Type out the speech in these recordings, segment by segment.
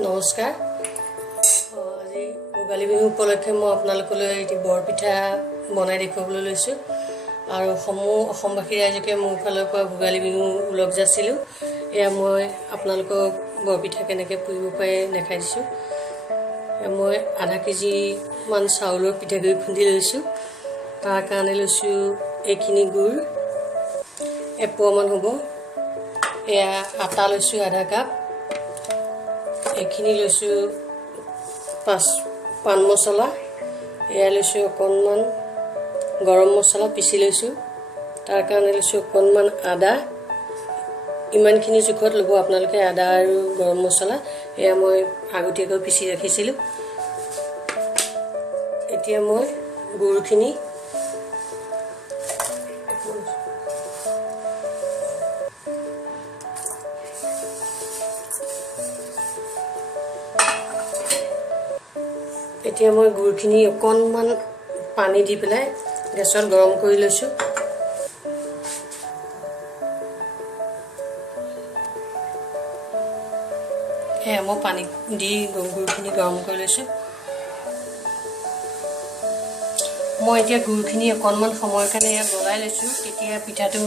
নমস্কাৰ। আজি ভোগালী বিহু উপলক্ষে মই আপোনালোকলৈ এটি বৰপিঠা বনাই দেখুৱাবলৈ লৈছোঁ আৰু অসমবাসী ৰাইজকে মোৰ ফালৰ পৰা ভোগালী বিহু ওলগ যাচিলোঁ। এয়া মই আপোনালোকক বৰপিঠা কেনেকৈ পুৰিব পাৰে দেখাই দিছোঁ। মই আধা কেজিমান চাউলৰ পিঠাগুড়ি খুন্দি লৈছোঁ। তাৰ কাৰণে লৈছোঁ এইখিনি গুড় এপোৱামান হ'ব। এয়া আটা লৈছোঁ আধা কাপ। এইখিনি লৈছোঁ পাণ মছলা। এয়া লৈছোঁ অকণমান গৰম মছলা পিচি লৈছোঁ। তাৰ কাৰণে লৈছোঁ অকণমান আদা। ইমানখিনি জোখত ল'ব আপোনালোকে আদা আৰু গৰম মছলা। এয়া মই আগতীয়াকৈ পিচি ৰাখিছিলোঁ। এতিয়া মই গুড়খিনি গুড়খিনি অকণমান পানী দি পেলাই গেছত গৰম কৰি লৈছোঁ। সেয়া মই পানী দি গুড়খিনি গৰম কৰি লৈছোঁ। মই এতিয়া গুড়খিনি অকণমান সময়ৰ কাৰণে ইয়াত গলাই লৈছোঁ। তেতিয়া পিঠাটো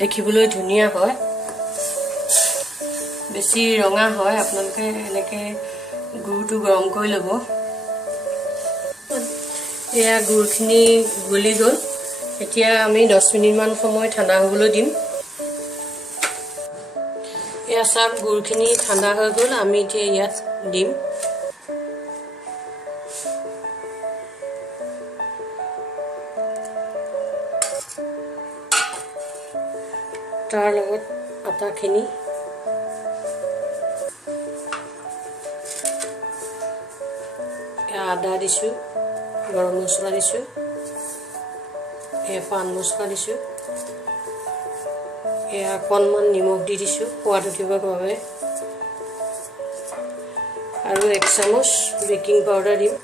দেখিবলৈ ধুনীয়া হয়, বেছি ৰঙা হয়। আপোনালোকে এনেকৈ গুড়টো গৰম কৰি ল'ব। এয়া গুড়খিনি গলি গ'ল। এতিয়া আমি 10 মিনিটমান সময় ঠাণ্ডা হ'বলৈ দিম। এয়া চাওক গুড়খিনি ঠাণ্ডা হৈ গ'ল। আমি এতিয়া ইয়াত দিম। তাৰ লগত আটাখিনি আদা দিছোঁ, গৰম মছলা দিছোঁ, এয়া পাণ মছলা দিছোঁ, এয়া অকণমান নিমখ দি দিছোঁ সোৱাদ উঠিবৰ বাবে, আৰু 1 চামুচ বেকিং পাউডাৰ দিম।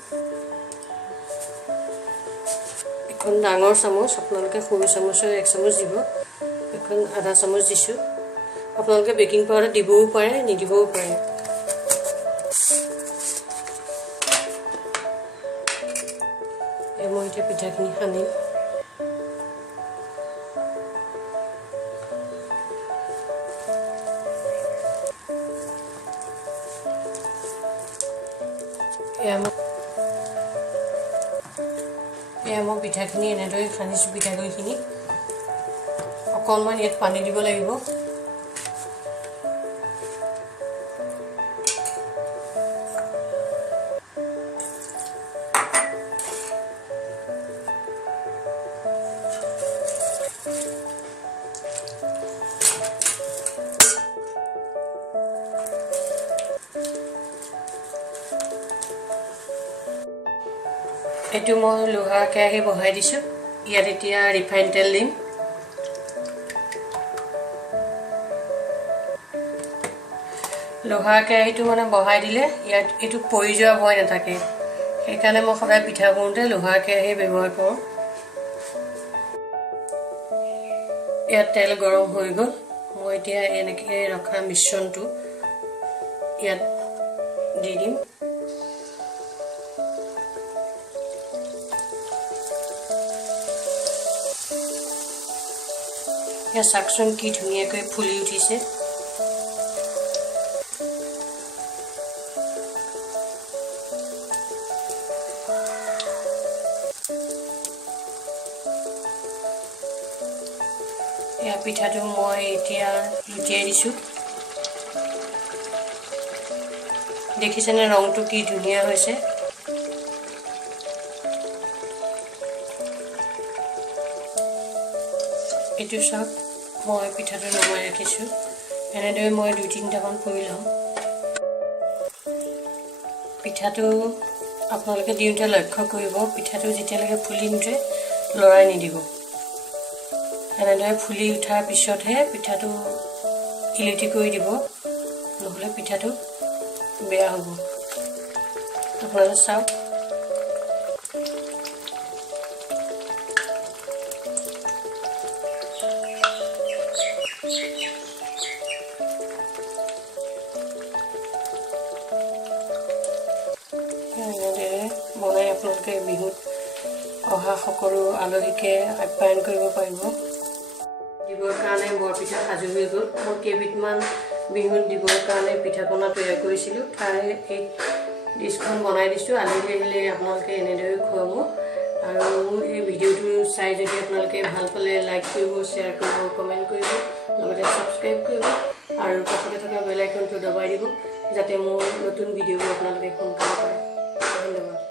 এখন ডাঙৰ চামুচ, আপোনালোকে সৰু চামুচৰ 1 চামুচ দিব। এখন আধা চামুচ দিছোঁ। আপোনালোকে বেকিং পাউডাৰ দিবও পাৰে, নিদিবও পাৰে। মই এতিয়া পিঠাখিনি সানিম। এয়া মই পিঠাখিনি এনেদৰে সানিছোঁ। পিঠাগুড়িখিনি অকণমান ইয়াত পানী দিব লাগিব। এইটো মই লোহাৰ কেৰাহী বহাই দিছোঁ। ইয়াত এতিয়া ৰিফাইন তেল দিম। লোহাৰ কেৰাহীটো মানে বহাই দিলে ইয়াত এইটো পৰি যোৱা ভয় নাথাকে। সেইকাৰণে মই সদায় পিঠা বনাওঁতে লোহাৰ কেৰাহী ব্যৱহাৰ কৰোঁ। ইয়াত তেল গৰম হৈ গ'ল। মই এতিয়া এনেকৈ ৰখা মিশ্ৰণটো ইয়াত দি দিম। এয়া চাওকচোন কি ধুনীয়াকৈ ফুলি উঠিছে। এয়া পিঠাটো মই এতিয়া লুটিয়াই দিছোঁ। দেখিছেনে ৰংটো কি ধুনীয়া হৈছে। এইটো চাওক, মই পিঠাটো নমাই ৰাখিছোঁ। এনেদৰে মই 2-3টামান পুৰি ল'ম। পিঠাটো আপোনালোকে দিওঁতে লক্ষ্য কৰিব, পিঠাটো যেতিয়ালৈকে ফুলি নুঠে লৰাই নিদিব। এনেদৰে ফুলি উঠাৰ পিছতহে পিঠাটো ইলিটি কৰি দিব, নহ'লে পিঠাটো বেয়া হ'ব। আপোনালোকে চাওক। এনেদৰে বনাই আপোনালোকে বিহুত অহা সকলো আলহীকে আপ্যায়ন কৰিব পাৰিব। দিবৰ কাৰণে বৰপিঠা সাজু হৈ গ'ল। মই কেইবিধমান বিহুত দিবৰ কাৰণে পিঠা পনা তৈয়াৰ কৰিছিলোঁ। তাৰে এই ডিছখন বনাই দিছোঁ। আলহী আহিলে আপোনালোকে এনেদৰে খুৱাব। আৰু মোৰ এই ভিডিঅ'টো চাই যদি আপোনালোকে ভাল পালে লাইক কৰিব, শ্বেয়াৰ কৰিব, কমেণ্ট কৰিব, লগতে ছাবস্ক্ৰাইব কৰিব আৰু কাষতে থকা বেল আইকনটো দবাই দিব যাতে মোৰ নতুন ভিডিঅ'বোৰ আপোনালোকে সোনকালে পায়। ধন্যবাদ।